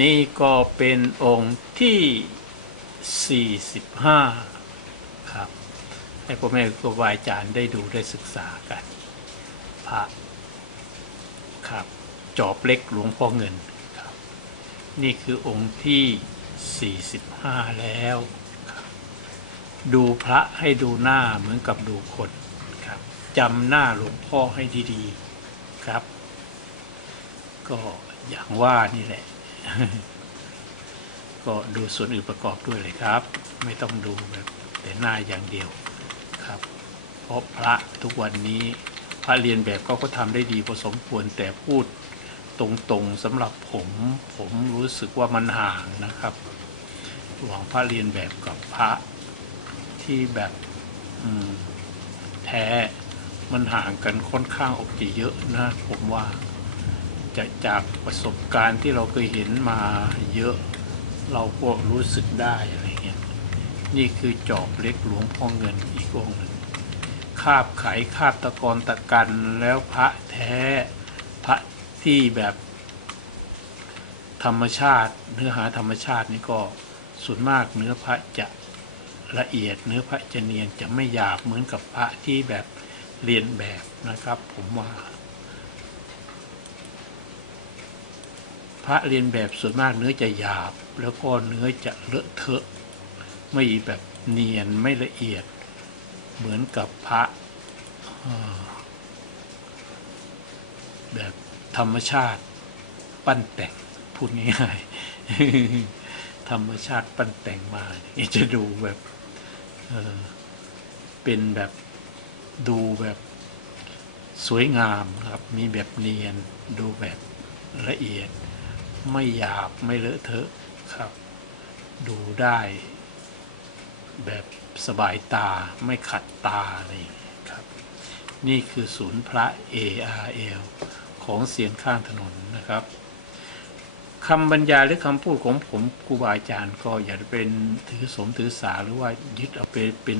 นี่ก็เป็นองค์ที่ 45 ครับ ให้พ่อแม่ครูบาอาจารย์ได้ดูได้ศึกษากัน พระครับจอบเล็กหลวงพ่อเงินครับ นี่คือองค์ที่ 45 แล้วครับดูพระให้ดูหน้าเหมือนกับดูคนครับจำหน้าหลวงพ่อให้ดีๆครับ ก็อย่างว่านี่แหละ ก็ดูส่วนอื่นประกอบด้วยเลยครับ ไม่ต้องดูแบบแต่หน้าอย่างเดียวครับ เพราะพระทุกวันนี้พระเรียนแบบเขาก็ทำได้ดีพอสมควรแต่พูดตรงๆสำหรับผมผมรู้สึกว่ามันห่างนะครับระหว่างพระเรียนแบบกับพระที่แบบแท้มันห่างกันค่อนข้างออกจะเยอะนะผมว่า จะจากประสบการณ์ที่เราเคยเห็นมาเยอะ เราก็รู้สึกได้อะไรเงี้ยนี่คือจอบเล็กหลวงพ่อเงินอีกองหนึ่งคาบไขคาบตะกอนตะกันแล้วพระแท้พระที่แบบธรรมชาติ เนื้อหาธรรมชาตินี่ก็ส่วนมากเนื้อพระจะละเอียดเนื้อพระจะเนียนจะไม่หยาบเหมือนกับพระที่แบบเรียนแบบนะครับ ผมว่า พระเรียนแบบส่วนมากเนื้อจะหยาบ แล้วก็เนื้อจะเลอะเทอะ ไม่แบบเนียนไม่ละเอียด เหมือนกับพระแบบธรรมชาติปั้นแต่งพูดง่ายๆธรรมชาติปั้นแต่งมาจะดูแบบเเป็นแบบดูแบบสวยงามครับ มีแบบเนียน ดูแบบละเอียด ไม่หยาบไม่เลอะเทอะครับ ดูได้แบบสบายตาไม่ขัดตาอะไรอย่างเงี้ยครับ นี่คือศูนย์พระ ARL ของเสียงข้างถนนนะครับคำบรรยายหรือคำพูดของผมครูบาอาจารย์ก็อย่าเป็นถือสมถือสาหรือว่ายึดเอาไปเป็น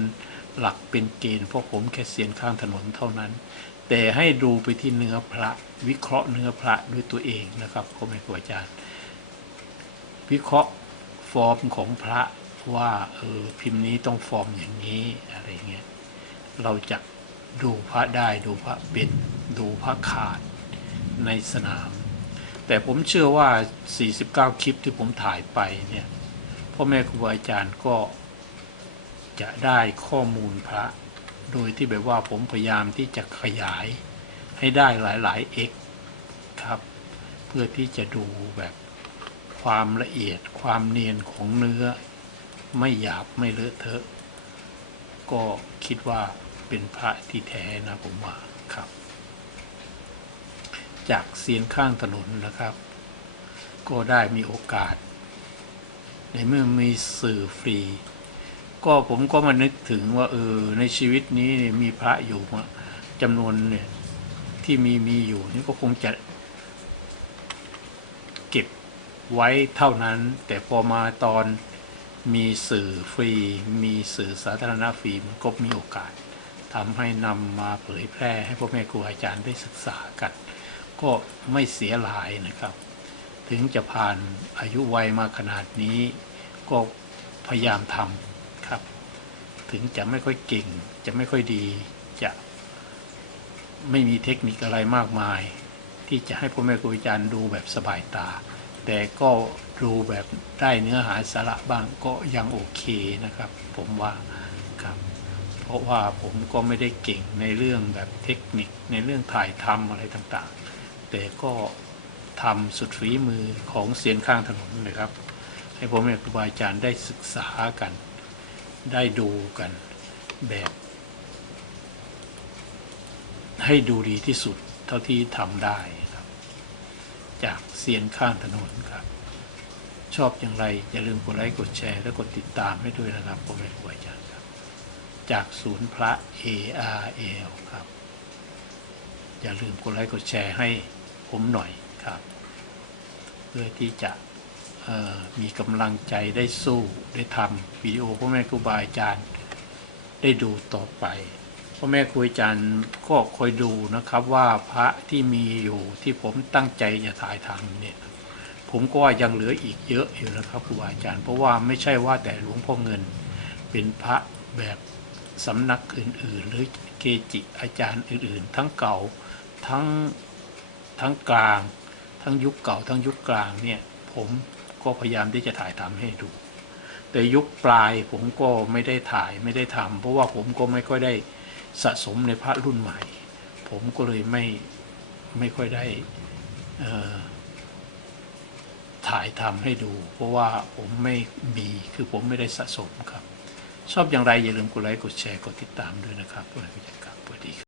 หลักเป็นเกณฑ์เพราะผมแค่เสียงข้างถนนเท่านั้น แต่ให้ดูไปที่เนื้อพระ วิเคราะห์เนื้อพระด้วยตัวเองนะครับก็ไม่ครูอาจารย์ วิเคราะห์ฟอร์มของพระว่าเออพิมพ์นี้ต้องฟอร์มอย่างนี้อะไรเงี้ยเราจะดูพระได้ดูพระเป็นดูพระขาดในสนาม แต่ผมเชื่อว่า 49 คลิปที่ผมถ่ายไปเนี่ยพ่อแม่ครูบาอาจารย์ก็จะได้ข้อมูลพระ โดยที่แบบว่าผมพยายามที่จะขยายให้ได้หลายๆ x ครับ เพื่อที่จะดูแบบความละเอียดความเนียนของเนื้อ ไม่หยาบไม่เลอะเทอะ ก็คิดว่าเป็นพระที่แท้นะผมว่าครับ จากเสียนข้างถนนนะครับ ก็ได้มีโอกาส ในเมื่อมีสื่อฟรี ก็ผมก็มานึกถึงว่า เออ ในชีวิตนี้เนี่ยมีพระอยู่จำนวนเนี่ยที่มีมีอยู่นี่ก็คงจะเก็บไว้เท่านั้น แต่พอมาตอนมีสื่อฟรี มีสื่อสาธารณะฟรีมันก็มีโอกาสทำให้นำมาเผยแพร่ให้พ่อแม่ครูอาจารย์ได้ศึกษากัน ก็ไม่เสียหลายนะครับ ถึงจะผ่านอายุวัยมาขนาดนี้ ก็พยายามทำ ถึงจะไม่ค่อยเก่ง จะไม่ค่อยดี จะไม่มีเทคนิคอะไรมากมาย ที่จะให้พ่อแม่ครูอาจารย์ดูแบบสบายตา แต่ก็ดูแบบได้เนื้อหาสาระบ้างก็ยังโอเคนะครับ ผมว่าครับเพราะว่าผมก็ไม่ได้เก่งในเรื่องแบบเทคนิคในเรื่องถ่ายทำอะไรต่างๆ แต่ก็ทำสุดฝีมือของเสียนข้างถนนเลยครับ ให้พ่อแม่ครูบาอาจารย์ได้ศึกษากัน ได้ดูกันแบบให้ดูดีที่สุดเท่าที่ทำได้ครับ จากเสียนข้างถนนครับ ชอบอย่างไร อย่าลืมกดไลค์กดแชร์ และกดติดตามให้ด้วยนะครับผมเป็นครูอาจารย์ครับ จากศูนย์พระ ARL ครับ อย่าลืมกดไลค์กดแชร์ให้ผมหน่อยครับ เพื่อที่จะ มีกำลังใจได้สู้ได้ทำวิดีโอพ่อแม่ครูบาอาจารย์ได้ดูต่อไปพ่อแม่ครูอาจารย์ก็คอยดูนะครับว่าพระที่มีอยู่ที่ผมตั้งใจจะถ่ายทำเนี่ยผมก็ว่ายังเหลืออีกเยอะอยู่นะครับครูบาอาจารย์ เพราะว่าไม่ใช่ว่าแต่หลวงพ่อเงิน เป็นพระแบบสำนักอื่นๆ หรือเกจิอาจารย์อื่นๆ ทั้งเก่าทั้งทั้งกลาง ทั้งยุคเก่าทั้งยุคกลางเนี่ยผม ก็พยายามที่จะถ่ายทำให้ดู แต่ยุคปลายผมก็ไม่ได้ถ่ายไม่ได้ทำเพราะว่าผมก็ไม่ค่อยได้สะสมในพระรุ่นใหม่ ผมก็เลยไม่ไม่ค่อยได้ถ่ายทำให้ดู เพราะว่าผมไม่มีคือผมไม่ได้สะสมครับ ชอบอย่างไรอย่าลืมกดไลค์กดแชร์กดติดตามด้วยนะครับ